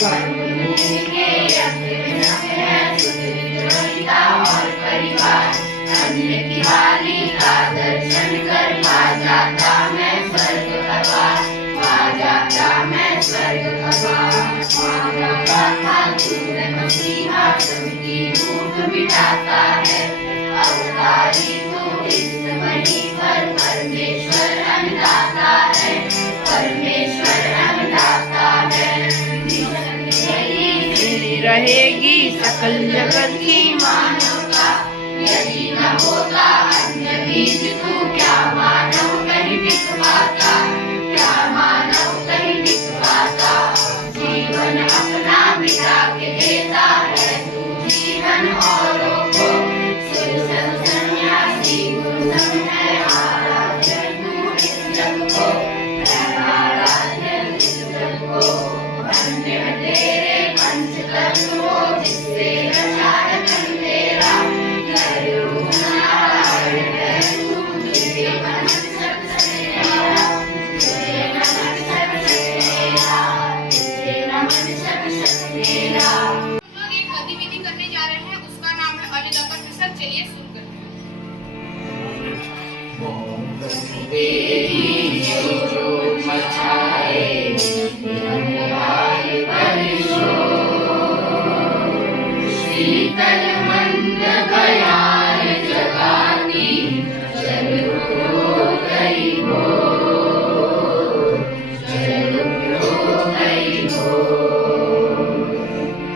कर्मभूमि के यज्ञ में सब है सुख विद्रोहिता और परिवार। अन्न की वाली का दर्शन कर पा जाता मैं स्वर्ग का द्वार, पा जाता मैं स्वर्ग का द्वार। पा जाता था तू है मसीहा सबकी भूख मिटाता है, अवतारी तू इस वहीं पर परमेश्वर अन्नदाता है, परमेश्वर अन्नदाता है। रहेगी सकल जगत की मानवता, यदि न होता अन्न बीज तू क्या मानव कहीं टिक पाता, क्या मानव कहीं टिक पाता। जीवन अपना बिता के देता है तू जीवन औरों को, सुर संत सन्यासी गुरु संग है आराध्य तू इस जग को, आराध्य इस जग को। अन्य तेरे पंच तत्वों जिससे रचा है तन तेरा, रूप नारायण है तू, तुझे नमन सब सवेरा, तुझे नमन सब सवेरा, तुझे नमन सब सवेरा। हम लोग एक गतिविधि करने जा रहे हैं, उसका नाम है अलिदपर मिशन। चलिए शुरू करते शीतल मंद बयान जगाती चल उठो गई हो, चल उठो गई हो।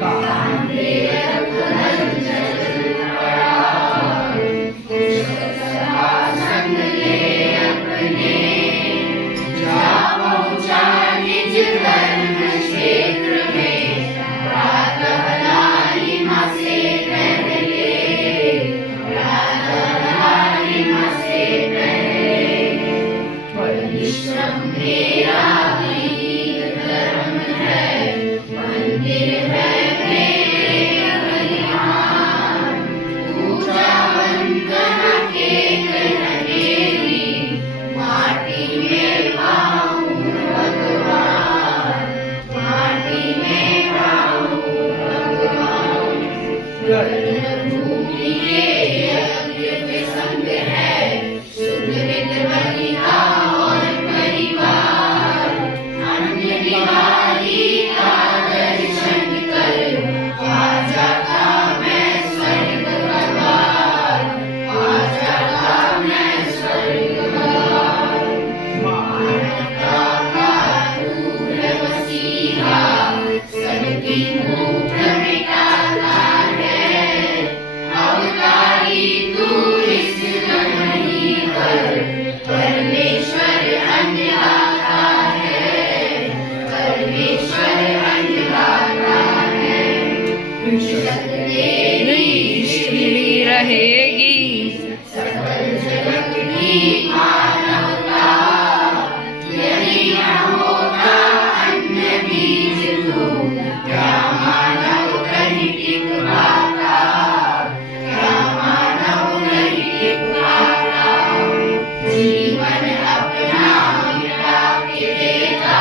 कांधे रख हलचल पड़ा, संग ले अपने, जा पहुंचा निज धर्म क्षेत्र में। प्रातः लालिमा से पहले, प्रातः लालिमा से पहले, परिश्रम मेरा ही धर्म है, मंदिर है मेरे बलिहान। पूजा वंदना केवल मेरी, माटी में पाऊं भगवान, माटी में पाऊं भगवान। कर्मभूमि के यज्ञ में संग है सुध विद बलिहा और परिवार। अन्य दिवाली का दर्शन कर आ जाता मैं स्वर्ग का द्वार, आ जाता मैं स्वर्ग का द्वार। मानवता का तू है मसीहा सबकी भूख मिटाता है, अवतारी तू इस धरती पर परमेश्वर अन्नदाता है, परमेश्वर अन्नदाता है। जग तेरी खिली रहेगी सकल जगत की मानवता, यदि न होता अन्न बीज तू क्या मानव कहीं टिक पाता, क्या मानव कहीं टिक पाता। जीवन अपना मिटा के देता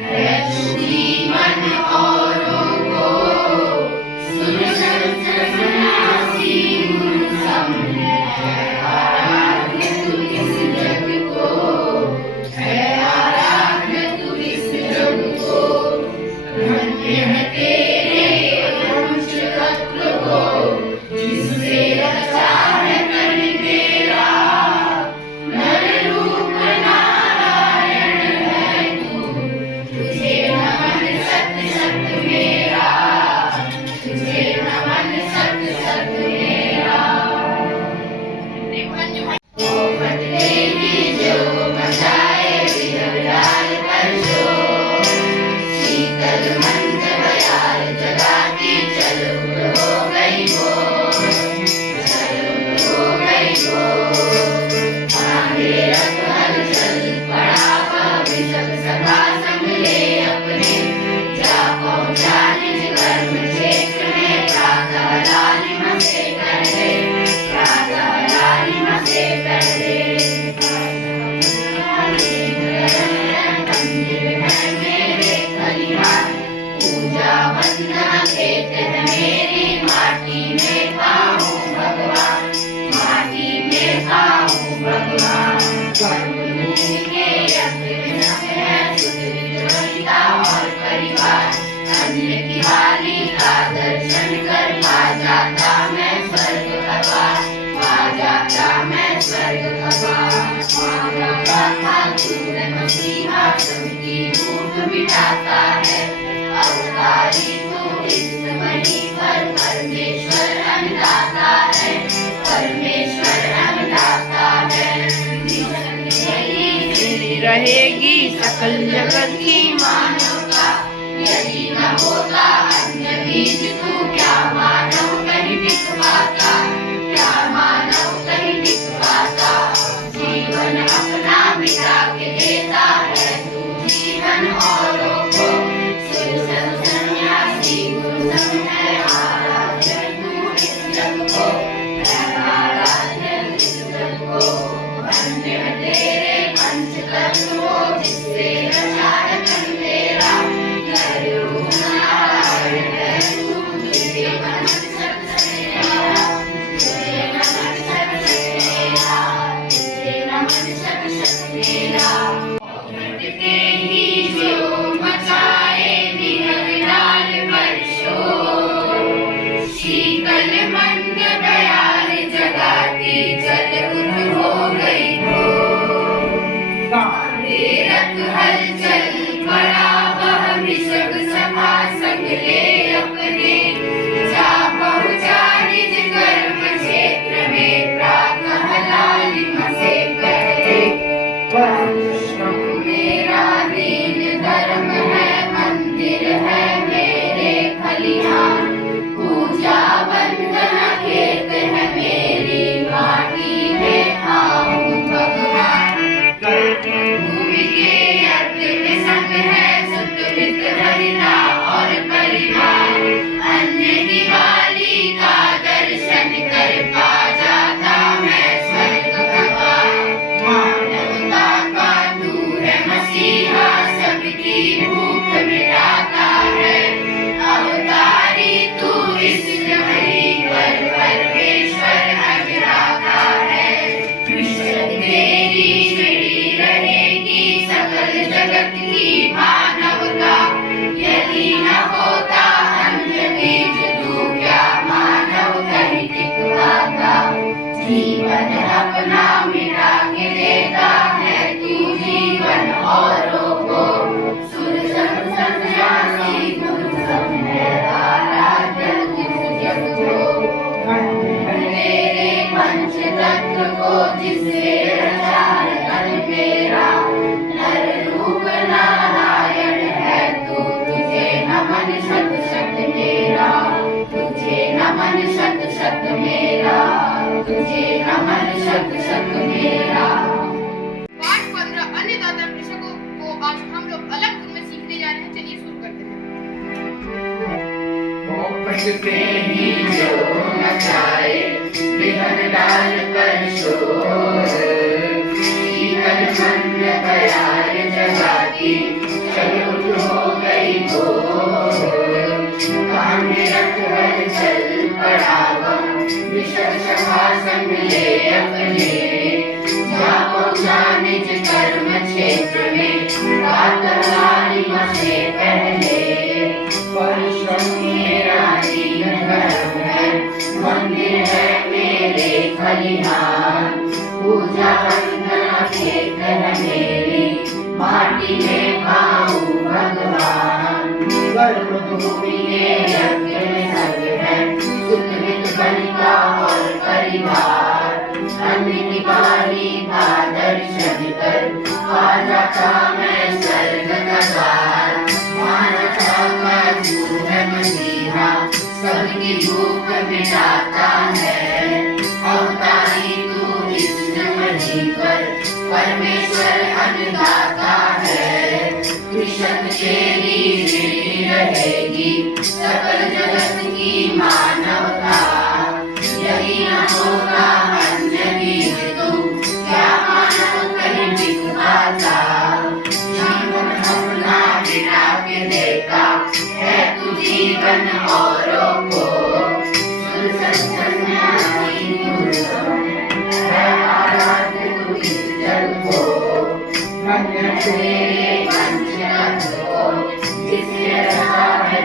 है तू जीवन औरों को, सुर संत सन्यासी गुरु सा अन्य की वाली का दर्शन कर पा जाता मैं स्वर्ग का द्वार, पा जाता मैं स्वर्ग का द्वार। पा जाता था दूर मसीहा सबकी भूख मिटाता है, अवतारी तू इस वहीं पर परमेश्वर अन्नदाता है, परमेश्वर अन्नदाता है। रहेगी सकल जगत की मानवता, यदि न होता अन्य बीज तू क्या मानव कहीं बिक पाता, क्या मानव कहीं बिक पाता। जीवन अपना मिटा के देता है तू जीवन औरों को, सुरसंग सन्यासी गुरु संग है आराध्य तू इस जग को, आराध्य इस जग को। धन्य तेरे पंच तत्वों जिससे रचा है तन तेरा, नर रूप नारायण है तू, तुझे नमन सत मेरा, तुझे नमन सत मेरा, तुझे नमन सत मेरा। घटते ही जो मचाए बिहर डाल पर शोर, शीतल मंद बयार जगाती जल उठ हो गई रथ हलचल पड़ा वह वृषभ सभा संग ले अपने, जा पहुंचा निज कर्म क्षेत्र में प्रातः लालिमा से पहले। मेरा दीन धर्म है मंदिर है मेरे खलिहान, पूजा वंदना खेत है मेरी माटी में खाऊं भगवान। भूमि के यज्ञ में संग है सुत मित्र हरिता और परिवार, अन्य की वाली का दर्शन कर पा जाता मैं स्वर्ग का द्वार। मानवता का तू है मसीहा सबकी भूख मिटाता है, अवतारी तू इस धरती पर परमेश्वर अन्नदाता है। कृष्ण तेरी श्री रहेगी सकल जगत की मानवता, यदि न होता अन्य बीज तू क्या मानव कहीं टिक पाता। जीवन अपना मिटा के देता है तू जीवन औरों को, सुर संग सन्यासी गुरु संग है आराध्य इस जग को। तेरे पंच तत्व को जिससे रचा है तन मेरा, नर रूप नारायण है तू, तुझे नमन सत सत मेरा, तुझे नमन सत सत मेरा, तुझे नमन सत सत मेरा। पाठ 15 अन्नदाता कृषकों को आज हम लोग अलग धुन में सीखने जा रहे हैं। चलिए शुरू करते हैं। पोपटते ही जो मचाए बिहर डाल पर शोर, शीतल मंद बयार जगाती चल उठ हो गई भोर। कान्हे रथ हलचल पड़ा वह वृषभ सभा संग ले अपने, जा पहुंचा निज कर्म क्षेत्र में प्रातः लालिमा से पहले। परिश्रम मेरा दीन धर्म है मंदिर है मेरे खलिहान, पूजा वंदना खेत है मेरी माटी में खाऊं भगवान। गर्भभूमि के यज्ञ में संग है सुत मित्र बलिका और परिवार, अन्य की वाली का दर्शन कर पा जाता मैं स्वर्ग का द्वार। मानवता का तू है मसीहा सबकी भूख मिटाता है, अवतारी तू इस धरती पर परमेश्वर अन्नदाता है। कृष्ण तेरी ऋणी रहेगी सकल जगत की मानवता, यदि न होता अन्य बीज तू क्या मानव कहीं बिक पाता। जीवन अपना बिना के देता है तू जीवन औरों को, सुर संग सन्यासी गुरु संग है आराध्य तू इस जग को। धन्य तेरे पंच तत्व जिससे रचा है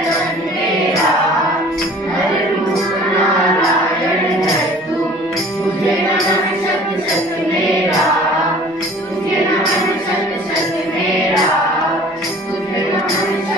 हर्ष